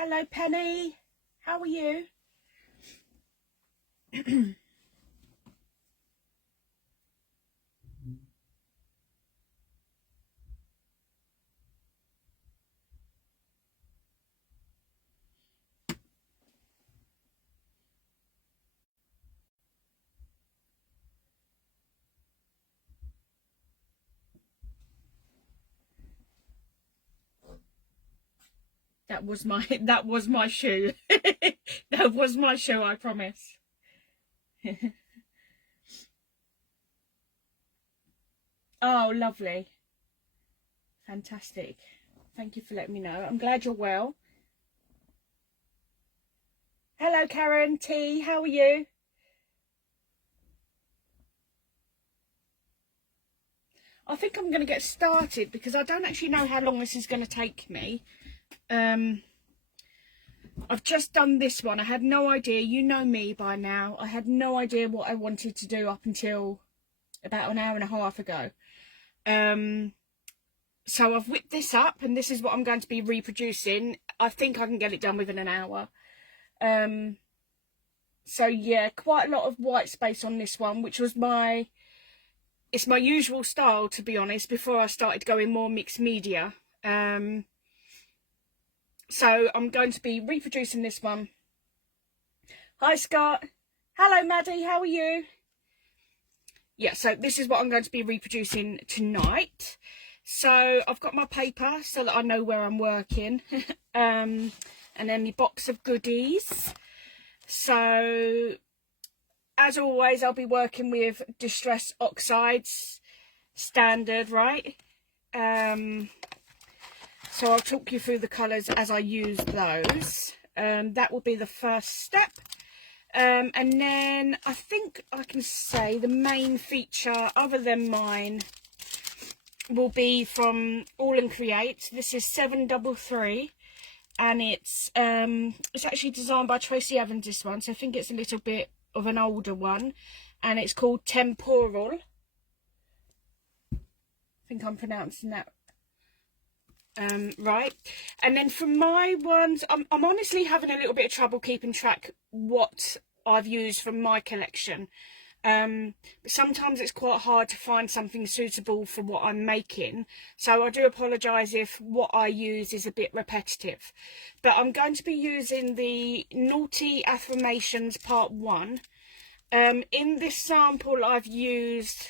Hello, Penny. How are you? That was my shoe. That was my shoe, I promise. Oh, lovely. Fantastic. Thank you for letting me know. I'm glad you're well. Hello, Karen T. How are you? I think I'm going to get started because I don't actually know how long this is going to take me. I've just done this one. I had no idea. You know me by now. I had no idea what I wanted to do up until about an hour and a half ago. So I've whipped this up and this is what I'm going to be reproducing. I think I can get it done within an hour. So yeah, quite a lot of white space on this one, which was it's my usual style, to be honest, before I started going more mixed media. So I'm going to be reproducing this one. Hi, Scott. Hello, Maddie. How are you? Yeah, so this is what I'm going to be reproducing tonight. So I've got my paper so that I know where I'm working. And then my box of goodies. So, as always, I'll be working with Distress Oxides. Standard, right? So I'll talk you through the colours as I use those. That will be the first step. And then I think I can say the main feature, other than mine, will be from All and Create. This is 733, and it's actually designed by Tracy Evans, this one, so I think it's a little bit of an older one, and it's called Temporal. I think I'm pronouncing that right. And then for my ones, I'm honestly having a little bit of trouble keeping track what I've used from my collection. But sometimes it's quite hard to find something suitable for what I'm making, so I do apologise if what I use is a bit repetitive. But I'm going to be using the Naughty Affirmations Part 1. In this sample I've used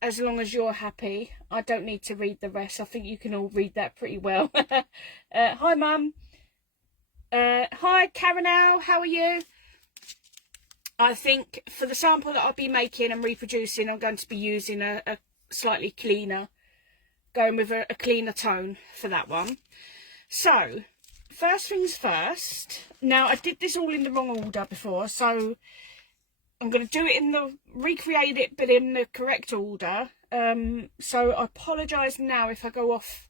As Long As You're Happy. I don't need to read the rest, I think you can all read that pretty well. Hi Mum. Hi Karanel, how are you? I think for the sample that I'll be making and reproducing, I'm going to be using a slightly cleaner, going with a cleaner tone for that one. So, first things first. Now, I did this all in the wrong order before, so I'm going to do it recreate it, but in the correct order. So I apologise now if I go off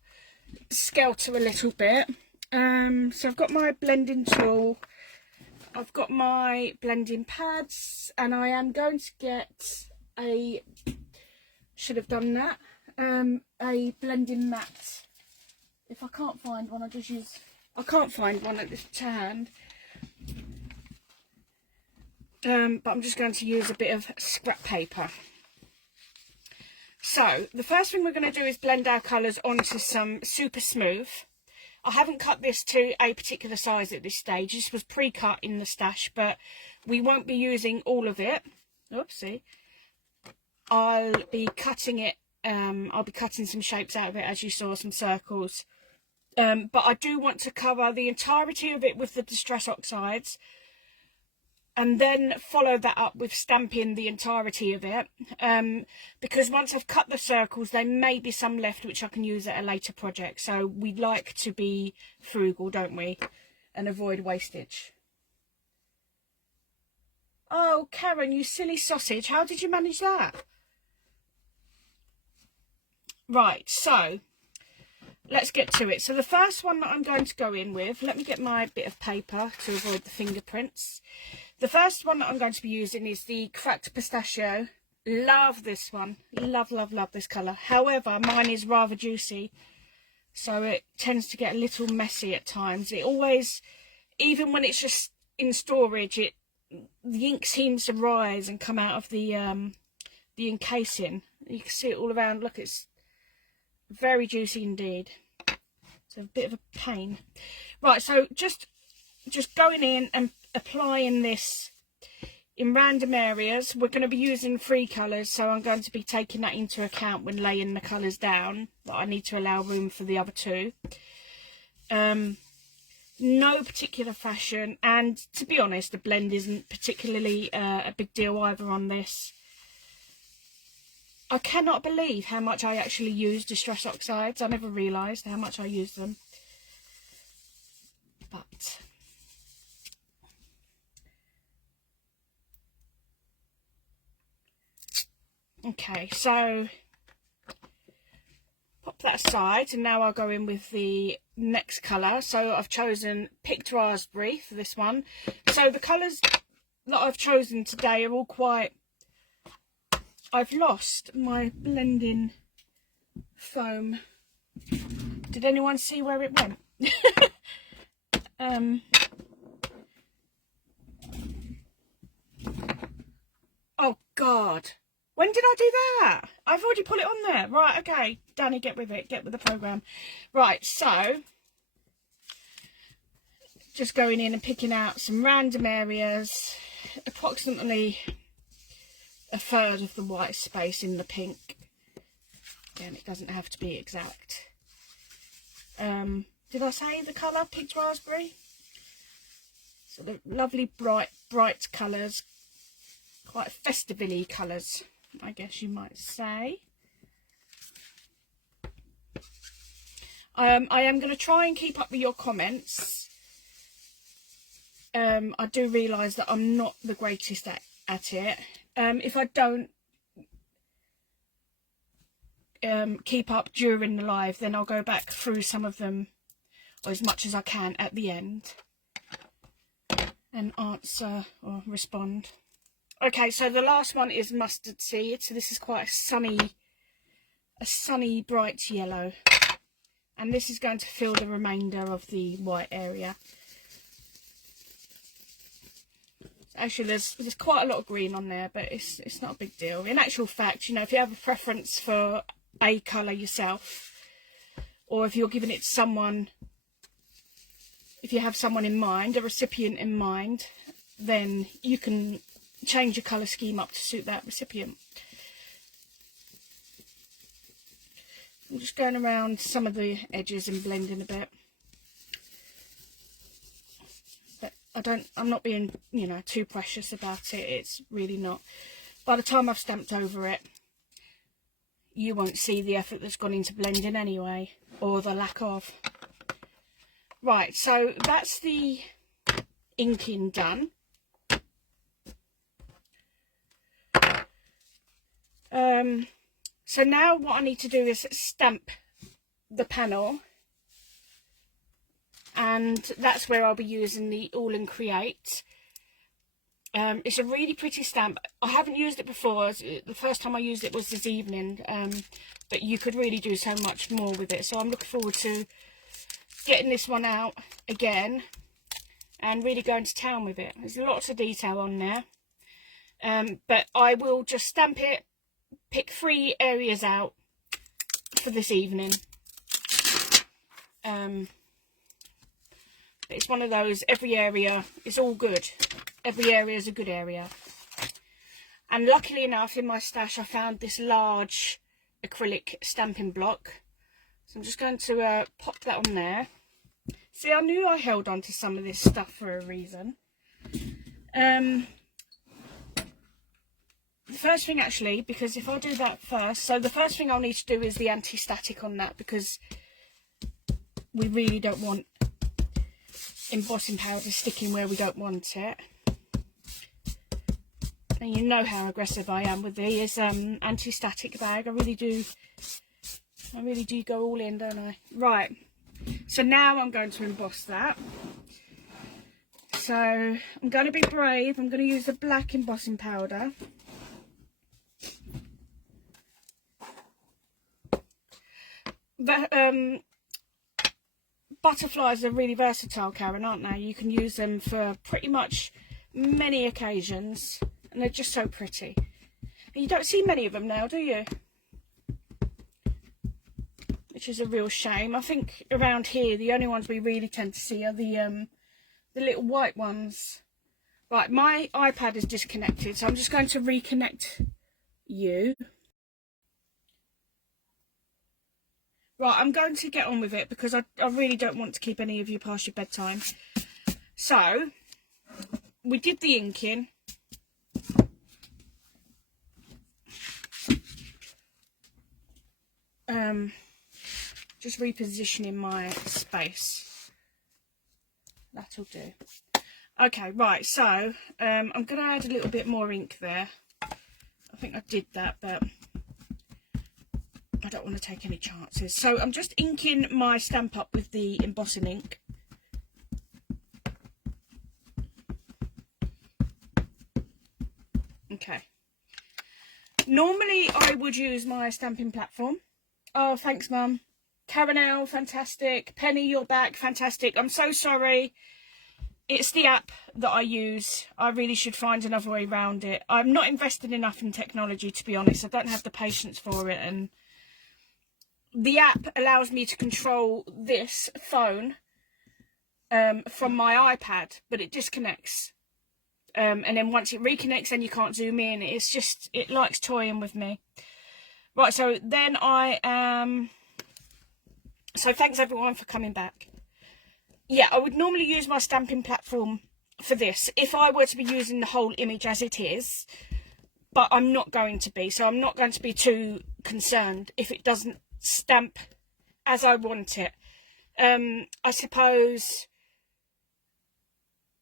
skelter a little bit. So I've got my blending tool. I've got my blending pads, and I am going to get should have done that, a blending mat. If I can't find one, I can't find one at this hand. But I'm just going to use a bit of scrap paper. So, the first thing we're going to do is blend our colours onto some Super Smooth. I haven't cut this to a particular size at this stage. This was pre-cut in the stash, but we won't be using all of it. Oopsie. I'll be cutting it. I'll be cutting some shapes out of it, as you saw, some circles. But I do want to cover the entirety of it with the Distress Oxides, and then follow that up with stamping the entirety of it, because once I've cut the circles, there may be some left which I can use at a later project. So we like to be frugal, don't we, and avoid wastage. Oh, Karen, you silly sausage, how did you manage that? Right, so let's get to it. So the first one that I'm going to go in with, let me get my bit of paper to avoid the fingerprints. The first one that I'm going to be using is the Cracked Pistachio. Love this one. Love, love, love this colour. However, mine is rather juicy, so it tends to get a little messy at times. It always even when it's just in storage, the ink seems to rise and come out of the encasing. You can see it all around. Look, it's very juicy indeed. It's a bit of a pain. Right, so just going in and applying this in random areas. We're going to be using 3 colours, so I'm going to be taking that into account when laying the colours down, but I need to allow room for the other 2. No particular fashion, and to be honest, the blend isn't particularly a big deal either on this. I cannot believe how much I actually use Distress Oxides. I never realised how much I use them. But okay, so pop that aside, and now I'll go in with the next colour. So I've chosen Picked Raspberry for this one. So the colours that I've chosen today are all quite... I've lost my blending foam. Did anyone see where it went? Oh God, when did I do that? I've already put it on there. Right, okay, Danny, get with it, get with the program. Right, so just going in and picking out some random areas, approximately 1/3 of the white space in the pink. Again, it doesn't have to be exact. Did I say the colour Picked Raspberry? So the lovely bright colours, quite festively colours, I guess you might say. I am going to try and keep up with your comments. I do realise that I'm not the greatest at it. If I don't keep up during the live, then I'll go back through some of them, or as much as I can at the end, and answer or respond. Okay, so the last one is Mustard Seed. So this is quite a sunny bright yellow, and this is going to fill the remainder of the white area. Actually, there's quite a lot of green on there, but it's not a big deal. In actual fact, you know, if you have a preference for a colour yourself, or if you're giving it to someone, if you have someone in mind, a recipient in mind, then you can change your colour scheme up to suit that recipient. I'm just going around some of the edges and blending a bit. I'm not being, you know, too precious about it. It's really not. By the time I've stamped over it, you won't see the effort that's gone into blending anyway, or the lack of. Right, so that's the inking done. So now what I need to do is stamp the panel. And that's where I'll be using the All and Create. It's a really pretty stamp. I haven't used it before. The first time I used it was this evening, but you could really do so much more with it. So I'm looking forward to getting this one out again and really going to town with it. There's lots of detail on there, but I will just stamp it, pick 3 areas out for this evening. It's one of those, every area is all good. Every area is a good area. And luckily enough, in my stash, I found this large acrylic stamping block. So I'm just going to pop that on there. See, I knew I held on to some of this stuff for a reason. The first thing, actually, because if I do that first, so the first thing I'll need to do is the anti-static on that, because we really don't want embossing powder sticking where we don't want it. And you know how aggressive I am with these anti-static bag. I really do go all in, don't I? Right, so now I'm going to emboss that. So I'm going to be brave. I'm going to use the black embossing powder. But butterflies are really versatile, Karen, aren't they? You can use them for pretty much many occasions, and they're just so pretty. And you don't see many of them now, do you? Which is a real shame. I think around here the only ones we really tend to see are the little white ones. Right, my iPad is disconnected, so I'm just going to reconnect you. Right, I'm going to get on with it because I really don't want to keep any of you past your bedtime. So, we did the inking. Just repositioning my space. That'll do. Okay, right, so I'm going to add a little bit more ink there. I think I did that, but I don't want to take any chances. So I'm just inking my stamp up with the embossing ink. Okay. Normally I would use my stamping platform. Oh, thanks, Mum. Caranel, fantastic. Penny, you're back, fantastic. I'm so sorry. It's the app that I use. I really should find another way around it. I'm not invested enough in technology, to be honest. I don't have the patience for it. And the app allows me to control this phone from my iPad, but it disconnects. And then once it reconnects, then you can't zoom in. It's just, it likes toying with me. Right, so then I am... So thanks everyone for coming back. Yeah, I would normally use my stamping platform for this if I were to be using the whole image as it is, but I'm not going to be, so I'm not going to be too concerned if it doesn't stamp as I want it. I suppose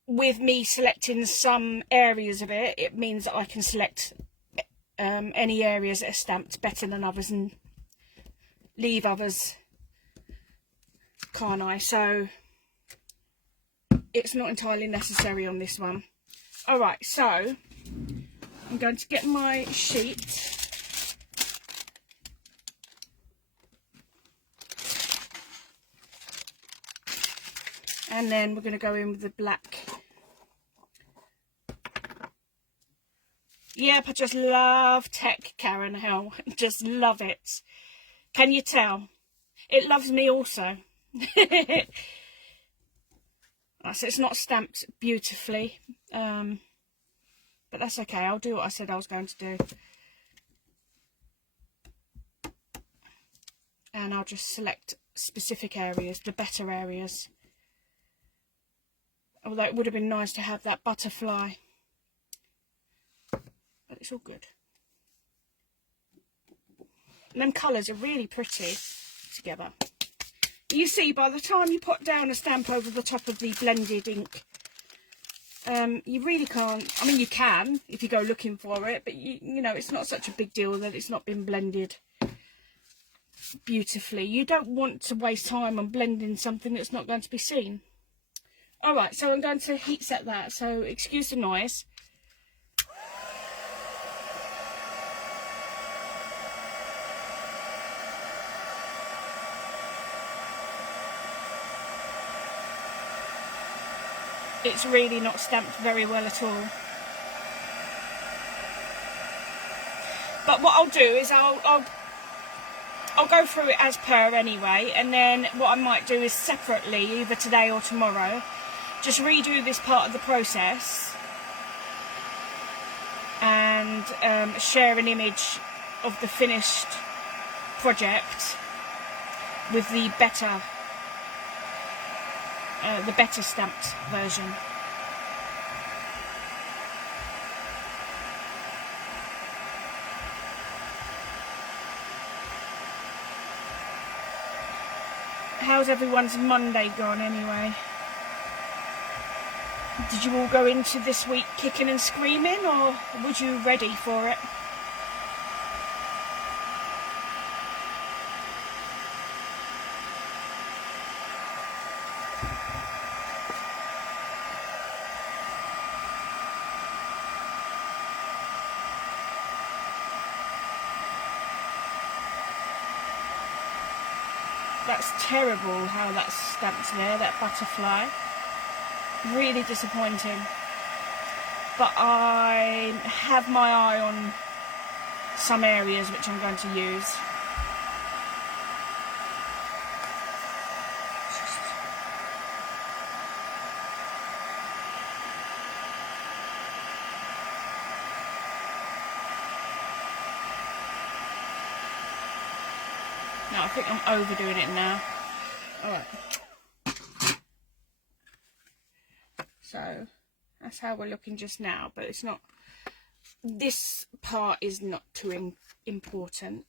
with me selecting some areas of it, it means that I can select any areas that are stamped better than others and leave others, can't I? So it's not entirely necessary on this one. Alright, so I'm going to get my sheet. And then we're going to go in with the black. Yep, I just love tech, Karen. Hell, just love it. Can you tell? It loves me also. So it's not stamped beautifully, but that's okay. I'll do what I said I was going to do. And I'll just select specific areas, the better areas. Although it would have been nice to have that butterfly. But it's all good. And them colours are really pretty together. You see, by the time you put down a stamp over the top of the blended ink, you really can't. I mean, you can if you go looking for it, but you know, it's not such a big deal that it's not been blended beautifully. You don't want to waste time on blending something that's not going to be seen. All right, so I'm going to heat set that. So excuse the noise. It's really not stamped very well at all. But what I'll do is I'll go through it as per anyway, and then what I might do is separately, either today or tomorrow, just redo this part of the process and share an image of the finished project with the better stamped version. How's everyone's Monday gone anyway? Did you all go into this week kicking and screaming, or were you ready for it? That's terrible how that's stamped there, that butterfly. Really disappointing. But I have my eye on some areas which I'm going to use. No, I think I'm overdoing it now. Alright. So, that's how we're looking just now, but it's not, this part is not too important.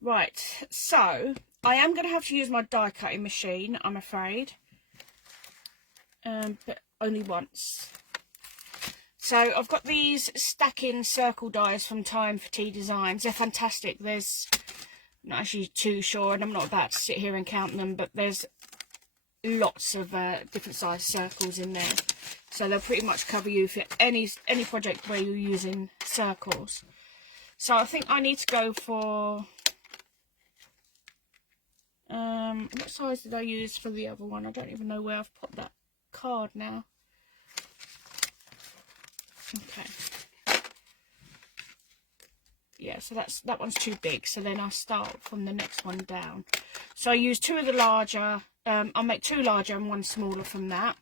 Right, so, I am going to have to use my die cutting machine, I'm afraid. But only once. So, I've got these stacking circle dies from Time for Tea Designs. They're fantastic. There's, I'm not actually too sure, and I'm not about to sit here and count them, but there's lots of different size circles in there, so they'll pretty much cover you for any project where you're using circles. So I think I need to go for what size did I use for the other one? I don't even know where I've put that card now. Okay, yeah, so that one's too big, so then I'll start from the next one down. So I use two of the larger, I'll make two larger and one smaller from that.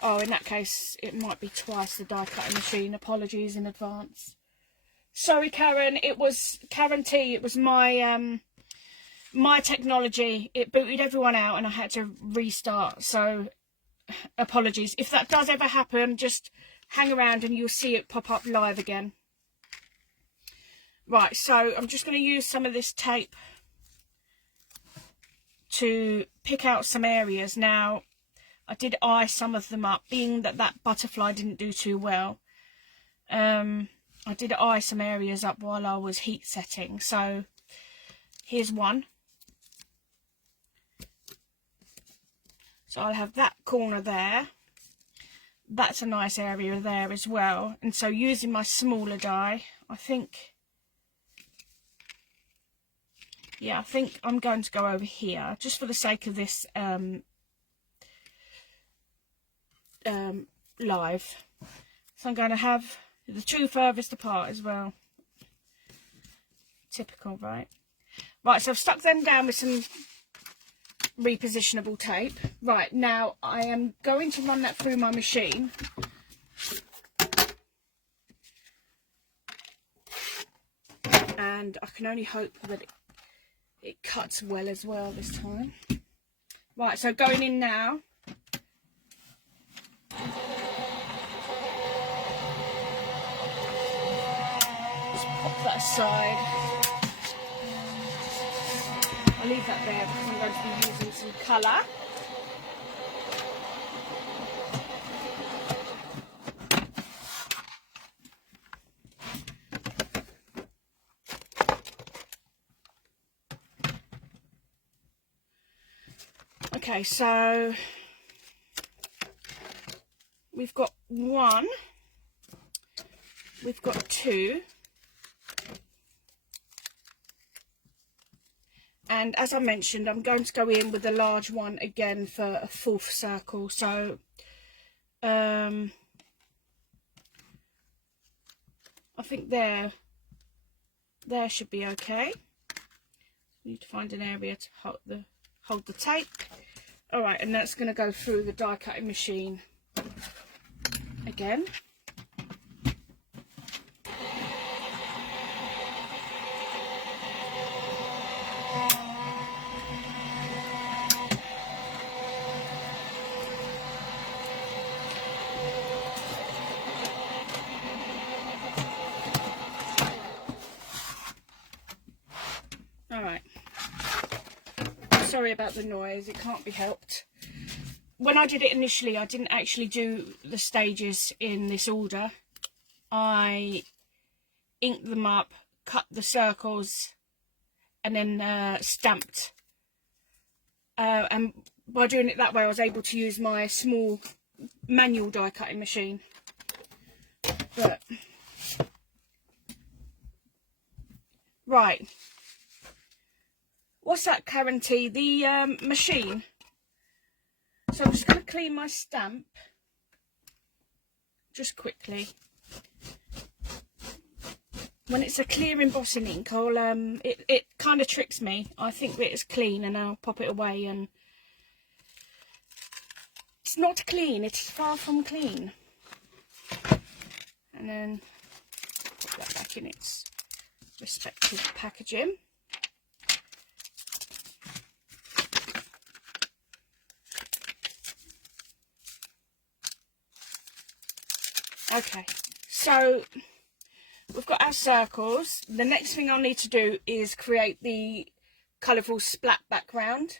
Oh, in that case, it might be twice the die cutting machine. Apologies in advance. Sorry, Karen. It was Karen T. It was my my technology. It booted everyone out, and I had to restart. So, apologies. If that does ever happen, just hang around and you'll see it pop up live again. Right. So I'm just going to use some of this tape to pick out some areas. Now, I did eye some of them up, being that that butterfly didn't do too well. I did eye some areas up while I was heat setting. So here's one. So I'll have that corner there. That's a nice area there as well. And so using my smaller die, I think, yeah, I think I'm going to go over here just for the sake of this live. So I'm going to have the two furthest apart as well. Typical, right? Right, so I've stuck them down with some repositionable tape. Right, now I am going to run that through my machine. And I can only hope that it cuts well as well this time. Right, so going in now. Just pop that aside. I'll leave that there because I'm going to be using some colour. Okay, so we've got one, we've got two, and as I mentioned, I'm going to go in with the large one again for a fourth circle. So I think there should be okay. Need to find an area to hold the tape. All right, and that's going to go through the die cutting machine again. All right. Sorry about the noise, it can't be helped. When I did it initially, I didn't actually do the stages in this order. I inked them up, cut the circles, and then stamped. And by doing it that way, I was able to use my small manual die cutting machine. But right. What's that, Karen T? The machine. So I'm just going to clean my stamp just quickly. When it's a clear embossing ink, I'll it kind of tricks me. I think that it's clean and I'll pop it away, and it's not clean. It's far from clean. And then put that back in its respective packaging. Okay, so we've got our circles. The next thing I'll need to do is create the colourful splat background.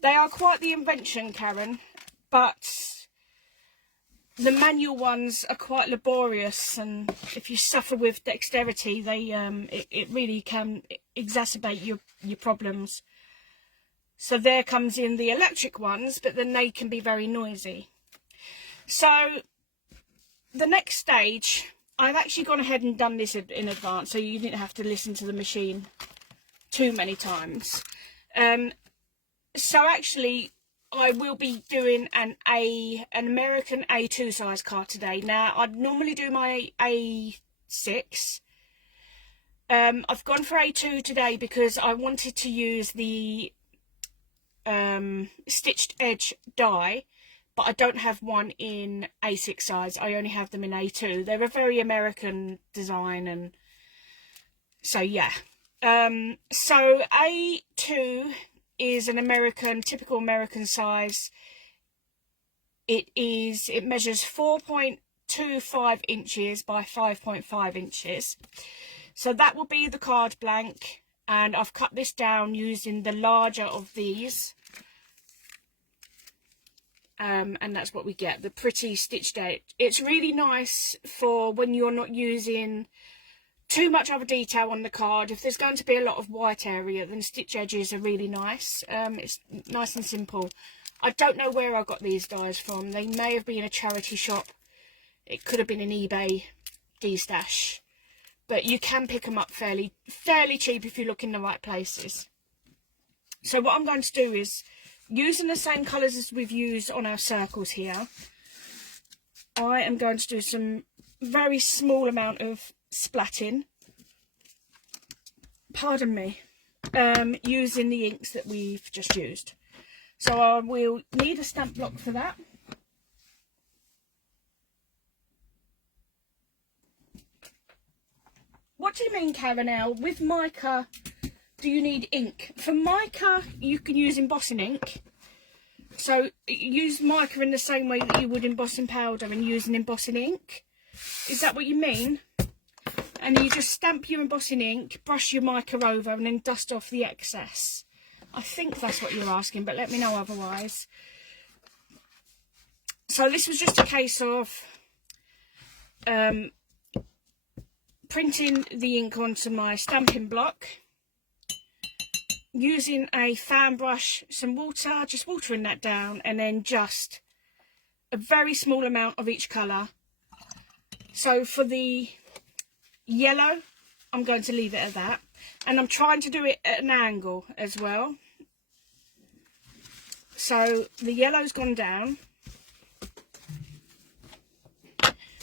They are quite the invention, Karen, but the manual ones are quite laborious, and if you suffer with dexterity, they it really can exacerbate your problems. So there comes in the electric ones, but then they can be very noisy. So the next stage, I've actually gone ahead and done this in advance, so you didn't have to listen to the machine too many times. So actually, I will be doing an American A2 size card today. Now, I'd normally do my A6. I've gone for A2 today because I wanted to use the stitched edge die, but I don't have one in A6 size. I only have them in A2. They're a very American design, and so yeah. So A2 is an typical American size. It measures 4.25 inches by 5.5 inches. So that will be the card blank, and I've cut this down using the larger of these. And that's what we get, the pretty stitched edge. It's really nice for when you're not using too much other detail on the card. If there's going to be a lot of white area, then stitch edges are really nice. It's nice and simple. I don't know where I got these dies from. They may have been a charity shop. It could have been an eBay D-stash. But you can pick them up fairly cheap if you look in the right places. So what I'm going to do is, using the same colours as we've used on our circles here, I am going to do some very small amount of splatting, pardon me, using the inks that we've just used. So I will need a stamp block for that. What do you mean, Karen, now? With mica, do you need ink? For mica, you can use embossing ink. So use mica in the same way that you would embossing powder and use an embossing ink. Is that what you mean? And you just stamp your embossing ink, brush your mica over, and then dust off the excess. I think that's what you're asking, but let me know otherwise. So this was just a case of printing the ink onto my stamping block, using a fan brush, some water, just watering that down, and then just a very small amount of each colour. So for the yellow, I'm going to leave it at that, and I'm trying to do it at an angle as well. So the yellow's gone down,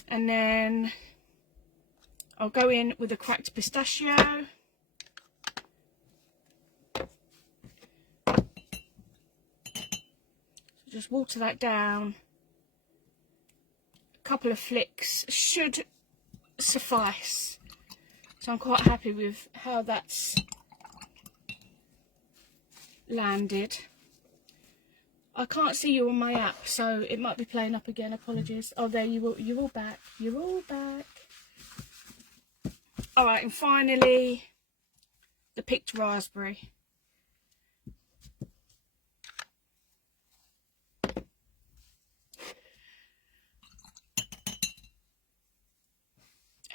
and then I'll go in with a cracked pistachio. Just water that down. A couple of flicks should suffice. So I'm quite happy with how that's landed. I can't see you on my app, so it might be playing up again. Apologies. Oh, there you are. You're all back. You're all back. All right, and finally, the picked raspberry.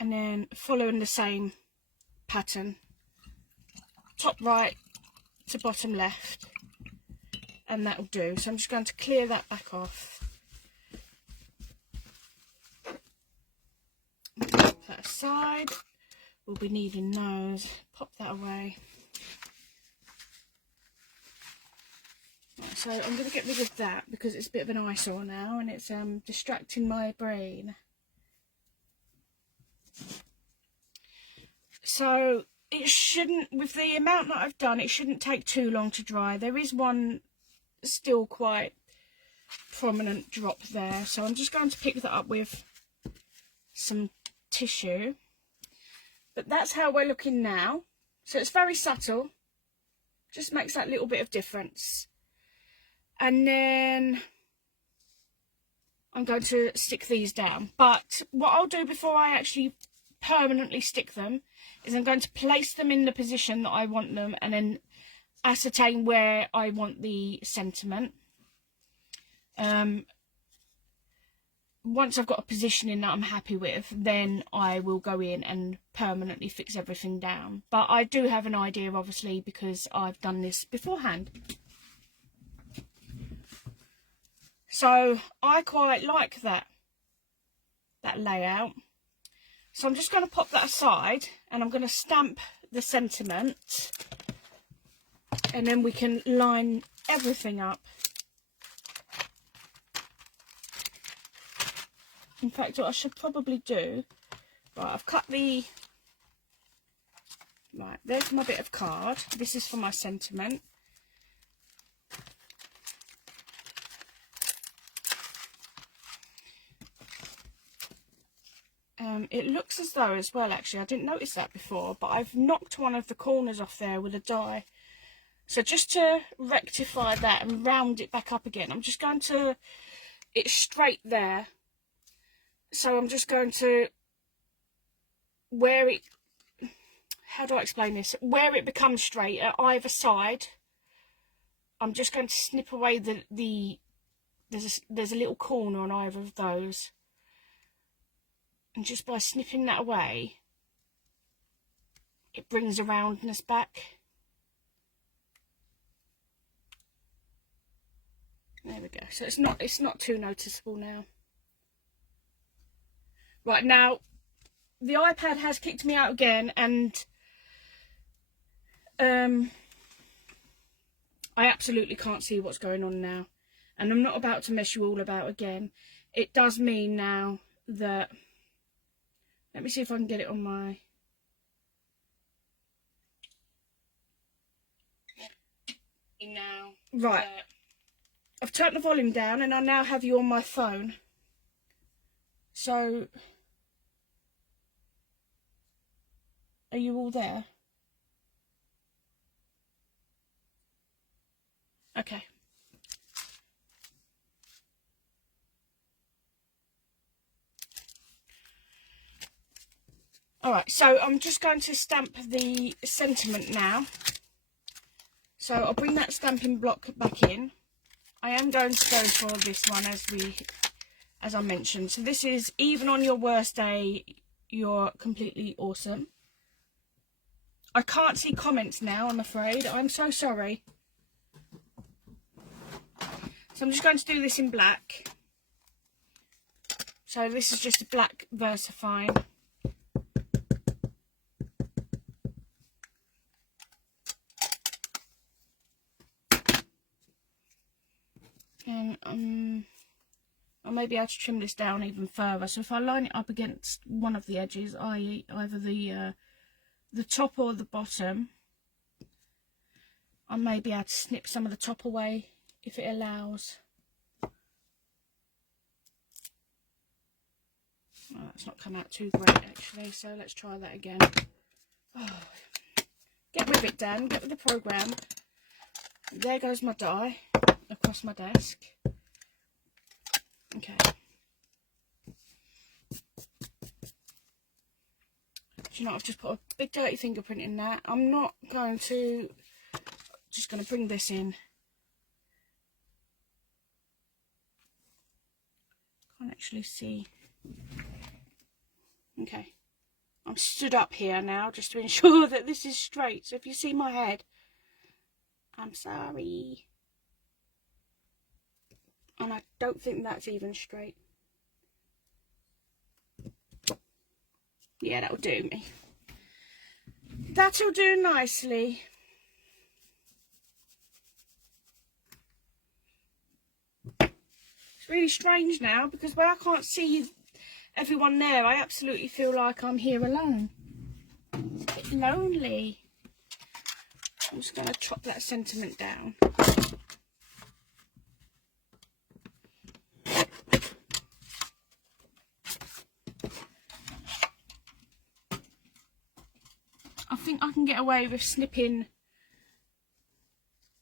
And then following the same pattern, top right to bottom left, and that'll do. So I'm just going to clear that back off. Pop that aside. We'll be needing those. Pop that away. So I'm going to get rid of that because it's a bit of an eyesore now and it's distracting my brain. So it shouldn't, with the amount that I've done, it shouldn't take too long to dry. There is one still quite prominent drop there, so I'm just going to pick that up with some tissue. But that's how we're looking now. So it's very subtle, just makes that little bit of difference. And then I'm going to stick these down. But what I'll do before I actually permanently stick them is I'm going to place them in the position that I want them and then ascertain where I want the sentiment. Once I've got a positioning that I'm happy with, then I will go in and permanently fix everything down. But I do have an idea, obviously, because I've done this beforehand. So I quite like that layout. So I'm just going to pop that aside and I'm going to stamp the sentiment and then we can line everything up. In fact, what I should probably do, right, I've cut the, right, there's my bit of card. This is for my sentiment. It looks as though as well, actually, I didn't notice that before, but I've knocked one of the corners off there with a die. So just to rectify that and round it back up again, I'm just going to, it's straight there. So I'm just going to, where it, how do I explain this? Where it becomes straight at either side, I'm just going to snip away there's a little corner on either of those. And just by snipping that away, it brings a roundness back. There we go. So it's not too noticeable now. Right, now the iPad has kicked me out again, and I absolutely can't see what's going on now. And I'm not about to mess you all about again. It does mean now that, let me see if I can get it on my, now. Right, I've turned the volume down and I now have you on my phone. So, are you all there? Okay. Alright, so I'm just going to stamp the sentiment now. So I'll bring that stamping block back in. I am going to go for this one as I mentioned. So this is even on your worst day, you're completely awesome. I can't see comments now, I'm afraid. I'm so sorry. So I'm just going to do this in black. So this is just a black VersaFine. And I may be able to trim this down even further. So if I line it up against one of the edges, i.e. either the top or the bottom, I may be able to snip some of the top away if it allows. Oh, that's not come out too great actually, so let's try that again. Oh, get with it, Dan, get with the program. There goes my die across my desk. Okay. Do you know, I've just put a big dirty fingerprint in that. I'm not going to, just going to bring this in. Can't actually see. Okay. I'm stood up here now just to ensure that this is straight. So if you see my head, I'm sorry. And I don't think that's even straight. Yeah, that'll do me. That'll do nicely. It's really strange now because where I can't see everyone there, I absolutely feel like I'm here alone. It's a bit lonely. I'm just going to chop that sentiment down. I think I can get away with snipping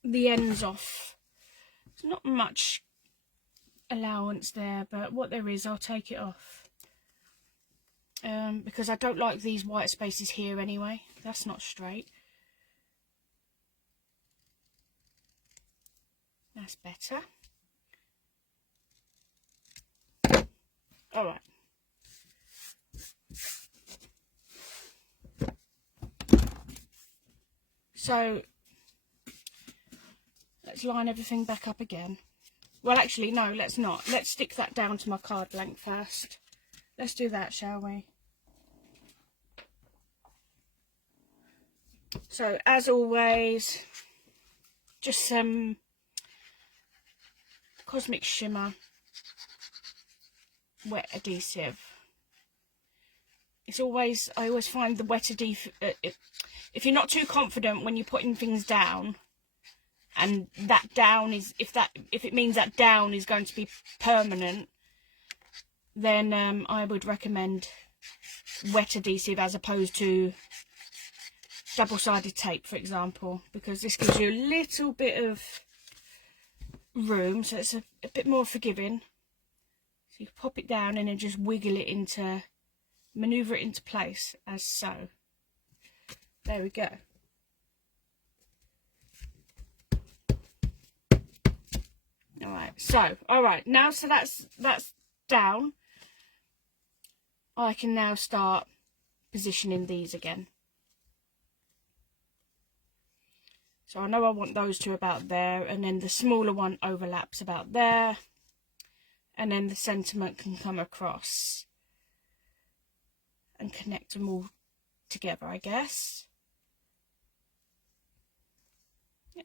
the ends off. There's not much allowance there, but what there is, I'll take it off. Because I don't like these white spaces here anyway. That's not straight. That's better. All right. So let's line everything back up again. Well, actually, no, let's not. Let's stick that down to my card blank first. Let's do that, shall we? So, as always, just some Cosmic Shimmer wet adhesive. It's always, I always find the wet adhesive, if you're not too confident when you're putting things down, and that down is, if it means that down is going to be permanent, then I would recommend wet adhesive as opposed to double-sided tape, for example, because this gives you a little bit of room, so it's a bit more forgiving. So you pop it down and then just wiggle it into, maneuver it into place as so. There we go. Alright, now so that's down, I can now start positioning these again. So I know I want those two about there, and then the smaller one overlaps about there, and then the sentiment can come across and connect them all together, I guess.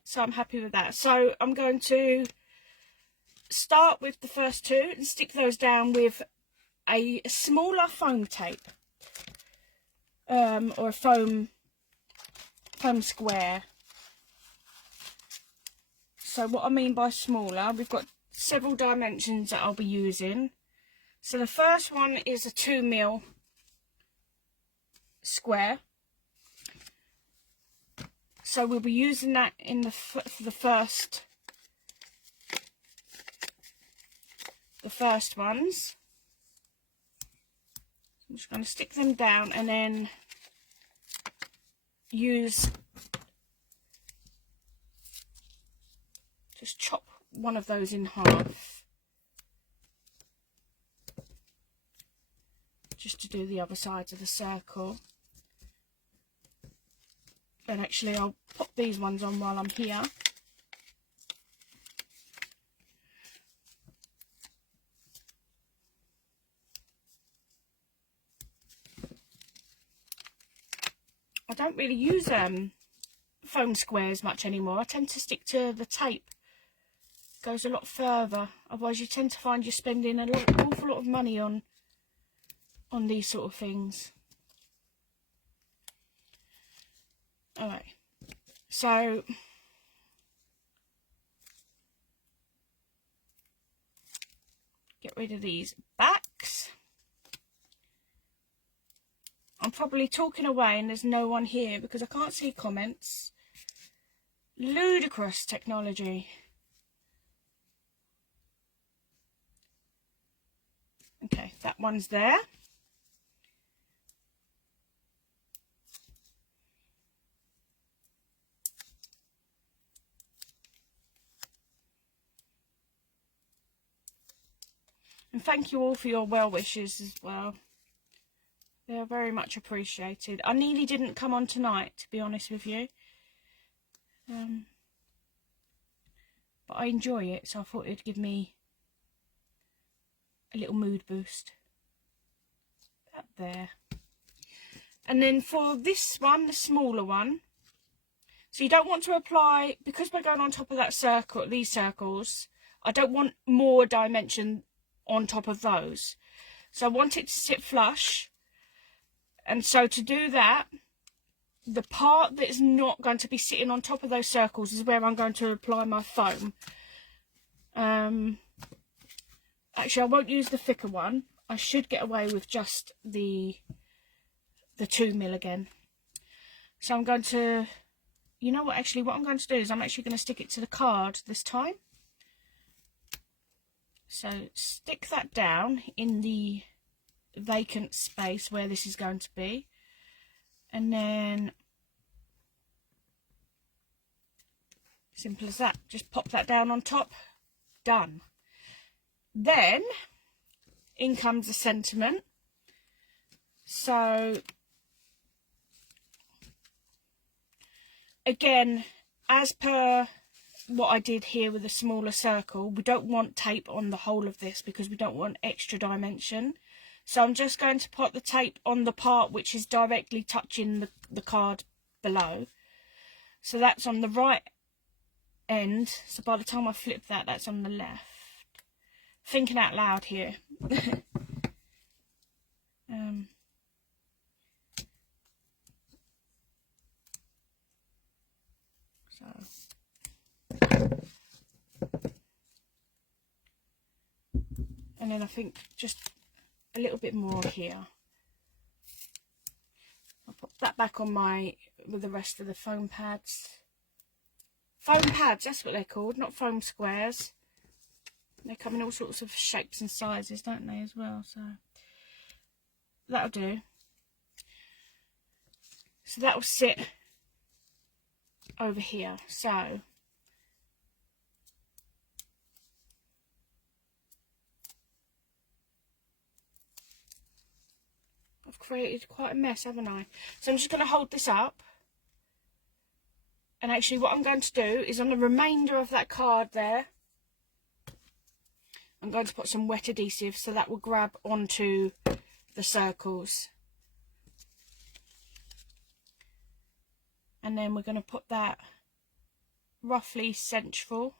So I'm happy with that. So I'm going to start with the first two and stick those down with a smaller foam tape, or a foam square. So what I mean by smaller, we've got several dimensions that I'll be using. So the first one is a 2mm square. So we'll be using that in for the first ones. I'm just going to stick them down and then just chop one of those in half, just to do the other sides of the circle. And actually I'll pop these ones on while I'm here. I don't really use foam squares much anymore. I tend to stick to the tape. It goes a lot further. Otherwise you tend to find you're spending an awful lot of money on these sort of things. Alright, so get rid of these backs. I'm probably talking away and there's no one here because I can't see comments. Ludicrous technology. Okay, that one's there. And thank you all for your well wishes as well. They are very much appreciated. I nearly didn't come on tonight, to be honest with you. But I enjoy it, so I thought it'd give me a little mood boost. That there. And then for this one, the smaller one, so you don't want to apply, because we're going on top of that circle, these circles, I don't want more dimension on top of those. So I want it to sit flush. And so to do that, the part that's not going to be sitting on top of those circles is where I'm going to apply my foam. Actually, I won't use the thicker one. I should get away with just the 2mm again. So I'm going to, you know what, actually what I'm going to do is I'm actually going to stick it to the card this time. So stick that down in the vacant space where this is going to be, and then simple as that, just pop that down on top. Done. Then in comes the sentiment. So again, as per what I did here with a smaller circle, we don't want tape on the whole of this because we don't want extra dimension. So I'm just going to put the tape on the part which is directly touching the card below. So that's on the right end. So by the time I flip that, that's on the left. Thinking out loud here. And then I think just a little bit more here. I'll pop that back on with the rest of the foam pads. Foam pads, that's what they're called, not foam squares. They come in all sorts of shapes and sizes, don't they, as well? So that'll do. So that will sit over here. So I've created quite a mess, haven't I? So I'm just going to hold this up. And actually what I'm going to do is on the remainder of that card there, I'm going to put some wet adhesive so that will grab onto the circles. And then we're going to put that roughly central.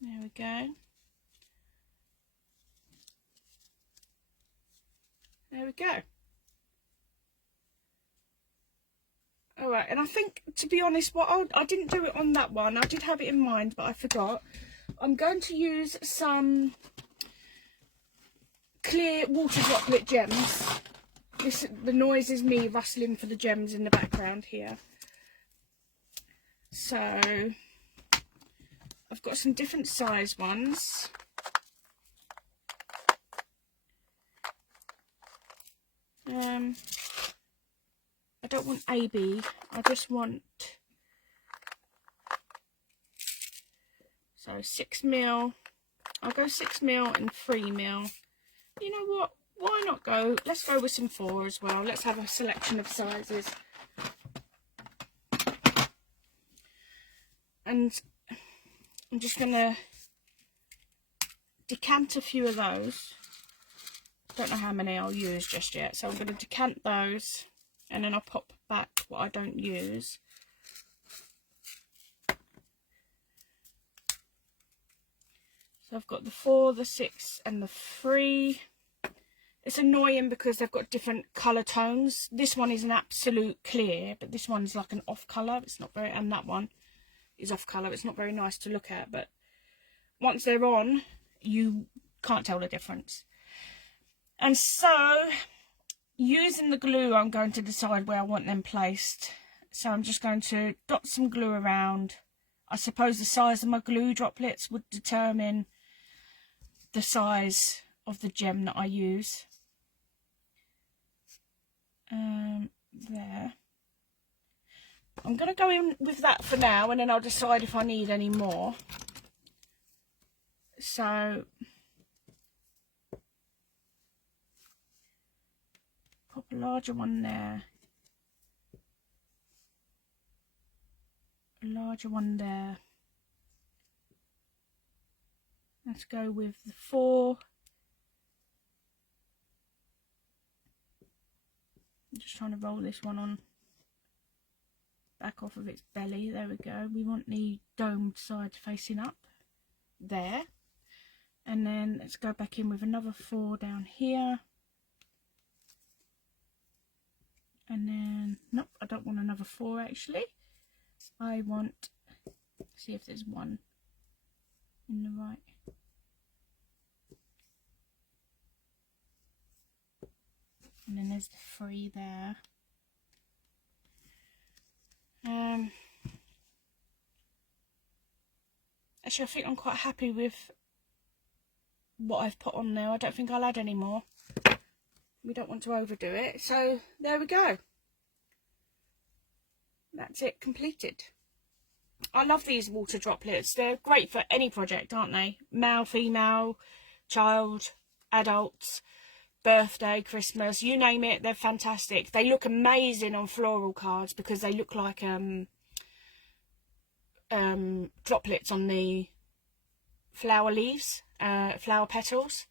There we go. There we go. Alright, and I think, to be honest, I didn't do it on that one. I did have it in mind, but I forgot. I'm going to use some clear water droplet gems. The noise is me rustling for the gems in the background here. So I've got some different size ones. I don't want AB, I just want, so 6mm, I'll go 6mm and 3mm. You know what, why not go, let's go with some 4 as well. Let's have a selection of sizes. And I'm just going to decant a few of those. Don't know how many I'll use just yet, so I'm going to decant those, and then I'll pop back what I don't use. So I've got the 4, the 6 and the 3. It's annoying because they've got different colour tones. This one is an absolute clear, but this one's like an off colour. It's not very, and that one is off colour. It's not very nice to look at, but once they're on, you can't tell the difference. And so, using the glue, I'm going to decide where I want them placed. So I'm just going to dot some glue around. I suppose the size of my glue droplets would determine the size of the gem that I use. There. I'm going to go in with that for now, and then I'll decide if I need any more. So pop a larger one there, a larger one there. Let's go with the 4. I'm just trying to roll this one on back off of its belly. There we go. We want the domed side facing up there. And then let's go back in with another 4 down here. And then, nope, I don't want another 4 actually. I want, see if there's one in the right. And then there's the 3 there. Actually, I think I'm quite happy with what I've put on there. I don't think I'll add any more. We don't want to overdo it. So there we go. That's it, completed. I love these water droplets. They're great for any project, aren't they? Male, female, child, adults, birthday, Christmas, you name it, they're fantastic. They look amazing on floral cards because they look like droplets on the flower leaves, flower petals.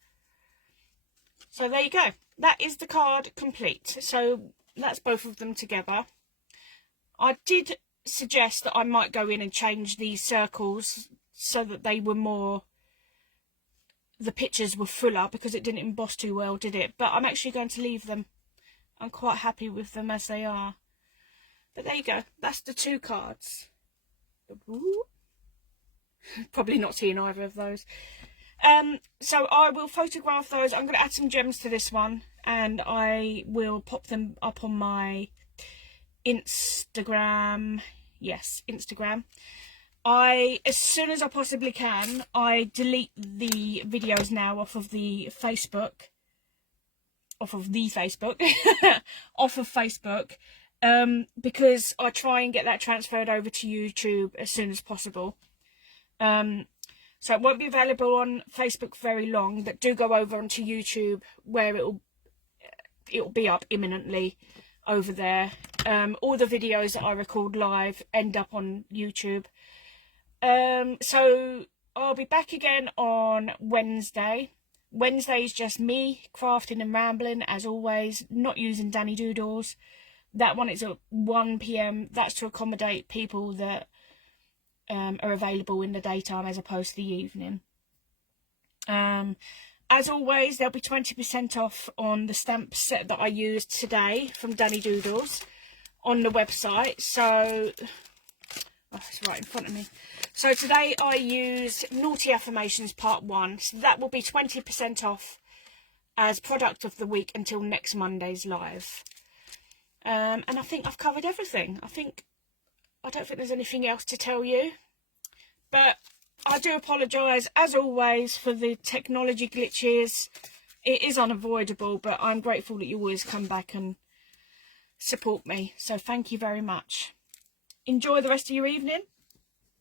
So there you go. That is the card complete. So that's both of them together. I did suggest that I might go in and change these circles so that they were more, the pictures were fuller, because it didn't emboss too well, did it? But I'm actually going to leave them. I'm quite happy with them as they are. But there you go. That's the 2 cards. Ooh. Probably not seeing either of those. So I will photograph those. I'm going to add some gems to this one, and I will pop them up on my Instagram. Yes, Instagram. As soon as I possibly can, I delete the videos now off of Facebook, because I try and get that transferred over to YouTube as soon as possible. So it won't be available on Facebook very long, but do go over onto YouTube, where it'll be up imminently over there. All the videos that I record live end up on YouTube. So I'll be back again on Wednesday. Wednesday is just me crafting and rambling as always, not using Dani Doodles. That one is at 1 PM. That's to accommodate people that are available in the daytime as opposed to the evening. As always, there'll be 20% off on the stamp set that I used today from Dani Doodles on the website. So, oh, it's right in front of me. So today I used Naughty Affirmations Part 1. So that will be 20% off as product of the week until next Monday's live. And I think I've covered everything. I don't think there's anything else to tell you. But I do apologise, as always, for the technology glitches. It is unavoidable, but I'm grateful that you always come back and support me. So thank you very much. Enjoy the rest of your evening.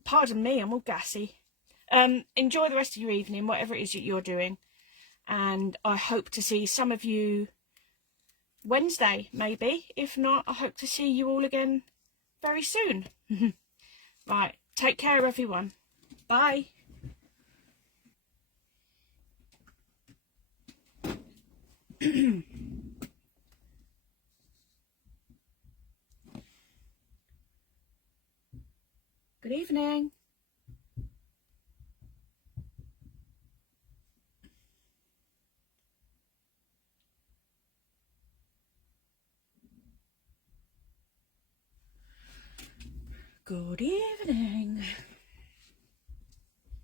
Pardon me, I'm all gassy. Enjoy the rest of your evening, whatever it is that you're doing. And I hope to see some of you Wednesday, maybe. If not, I hope to see you all again very soon. Right, take care, everyone. Bye. Good evening. Good evening.